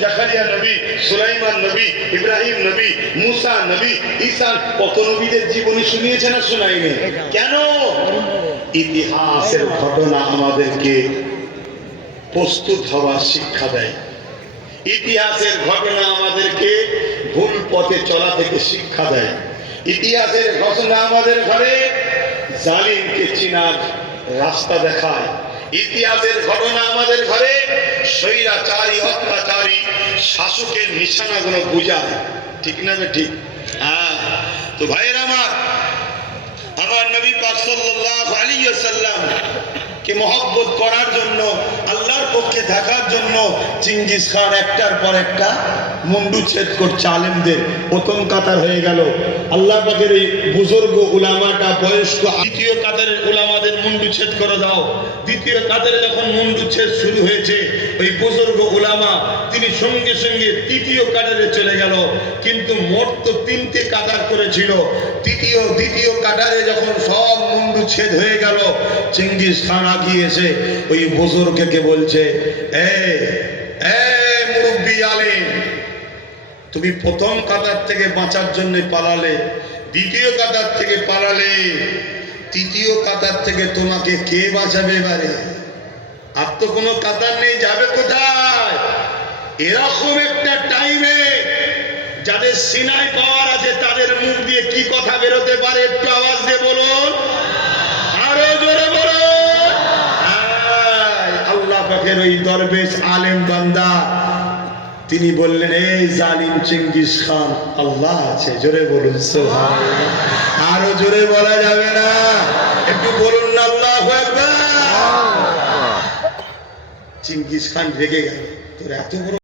জাকারিয়া নবী, সুলাইমান নবী, ইব্রাহিম নবী, মুসা নবী, ঈসা কত নবীদের জীবনী শুনিয়েছে না শোনায়নি? কেন? ইতিহাসের ঘটনা আমাদেরকে প্রস্তুত হওয়ার শিক্ষা দেয়। ইতিহাসের ঘটনা আমাদেরকে ভুল পথে চলা থেকে শিক্ষা দেয়। ইতিহাসের ঘটনা আমাদের ঘরে জালিমকে চিনার রাস্তা দেখায়। ইতিহাসের ঘটনা আমাদের ঘরে, স্বৈরাচারী, অত্যাচারী, শাসকের নিশানাগুলো বুঝায়। ঠিক না ঠিক? হ্যাঁ। তো ভাইয়ের আমার আমার নবী পাক সাল্লাল্লাহু আলাইহি ওয়াসাল্লাম কে মহব্বত করার থাকার জন্য চিঙ্গিস খান একটার পর একটা মুন্ডু ছেদ করছে আলেমদের। প্রথম কাতার হয়ে গেল। আল্লাহ পাকের এই বুজুর্গ উলামাটা বয়স্ক, দ্বিতীয় কাতারের উলামাদের মুন্ডু ছেদ করে দাও। দ্বিতীয় কাতারে যখন মুন্ডু ছেদ শুরু হয়েছে, ওই বুজুর্গ উলামা, তিনি সঙ্গে সঙ্গে তৃতীয় কাতারে চলে গেল। কিন্তু মোট তো তিনটে কাতার করেছিল। তৃতীয়, দ্বিতীয় কাতারে যখন সব মুন্ডু ছেদ হয়ে গেল। চিঙ্গিস খান আগিয়ে এসে ওই বুজুর্গকে বলছে, এ এ মুরব্বী আলেম, তুমি প্রথম কাতার থেকে বাঁচার জন্য পালালে, দ্বিতীয় কাতার থেকে পালালে, তৃতীয় কাতার থেকে তোমাকে কে বাঁচাবে এবারে? আর তো কোনো কাতার নেই, যাবে কোথায়? এরকম একটা টাইমে যাদের সিনাই পাওয়ার আছে, তাদের মুখ দিয়ে কি কথা বেরোতে পারে? আল্লাহ ওই দরবেশ আলেম বান্দা। তিনি বললেন এই জালিম চিঙ্গিস খান আল্লাহ আছে জোরে বলুন সোহা আরও জোরে বলা যাবে না। একটু বলুন না আল্লাহ চিঙ্গিস খান রেগে গেল। তোর এত বড়